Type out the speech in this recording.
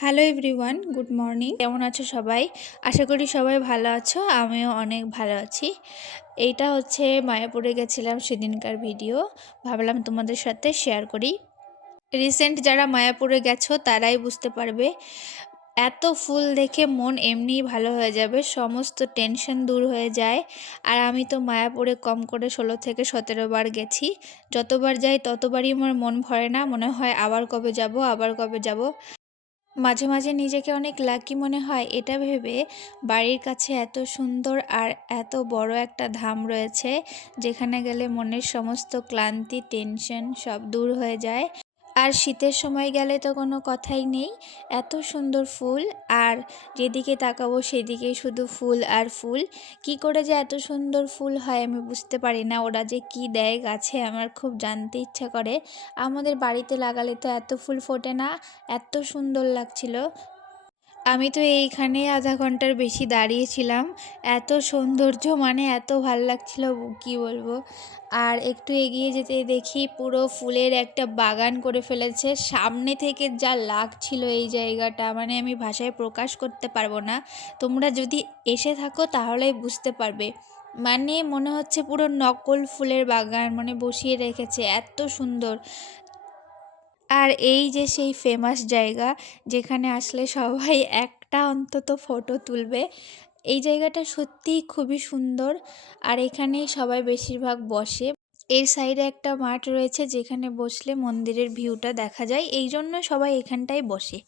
Hello everyone, good morning. কেমন আছো সবাই? আশা করি সবাই ভালো আছো। আমিও অনেক ভালো আছি। এইটা হচ্ছে মায়াপুরে গেছিলাম সেদিনকার ভিডিও। ভাবলাম তোমাদের সাথে শেয়ার করি। রিসেন্ট যারা মায়াপুরে গেছো তারাই বুঝতে পারবে। এত ফুল দেখে মন এমনিই ভালো হয়ে যাবে, সমস্ত টেনশন দূর হয়ে যায়। আর আমি তো মায়াপুরে কম করে 16 থেকে 17 বার গেছি। যতবার যাই ততবারই আমার মন ভরে না, মনে হয় আবার কবে যাব, আবার কবে যাব। মাঝে মাঝে নিজেকে অনেক লাকি মনে হয় এটা ভেবে, বাড়ির কাছে এত সুন্দর আর এত বড় একটা ধাম রয়েছে যেখানে গেলে মনের সমস্ত ক্লান্তি টেনশন সব দূর হয়ে যায়। আর শীতের সময় গেলে তো কোনো কথাই নেই, এত সুন্দর ফুল। আর যেদিকে তাকাবো সেদিকেই শুধু ফুল আর ফুল। কি করে যে এত সুন্দর ফুল হয় আমি বুঝতে পারি না, ওরা যে কি দেয় গাছে আমার খুব জানতে ইচ্ছা করে। আমাদের বাড়িতে লাগালে তো এত ফুল ফোটে না। এত সুন্দর লাগছিল। আমি তো এইখানে আধা ঘন্টার বেশি দাঁড়িয়েছিলাম। এত সৌন্দর্য, মানে এত ভাল লাগছিল কি বলবো। আর একটু এগিয়ে যেতে দেখি পুরো ফুলের একটা বাগান করে ফেলেছে। সামনে থেকে যা লাগছিল এই জায়গাটা, মানে আমি ভাষায় প্রকাশ করতে পারবো না। তোমরা যদি এসে থাকো তাহলেই বুঝতে পারবে। মানে মনে হচ্ছে পুরো নকল ফুলের বাগান, মানে বসিয়ে রেখেছে, এত সুন্দর। আর এই যে সেই ফেমাস জায়গা যেখানে আসলে সবাই একটা অন্তত ফটো তুলবে। এই জায়গাটা সত্যিই খুবই সুন্দর। আর এখানেই সবাই বেশিরভাগ বসে। এর সাইডে একটা মাঠ রয়েছে যেখানে বসলে মন্দিরের ভিউটা দেখা যায়, এই জন্য সবাই এখানটায় বসে।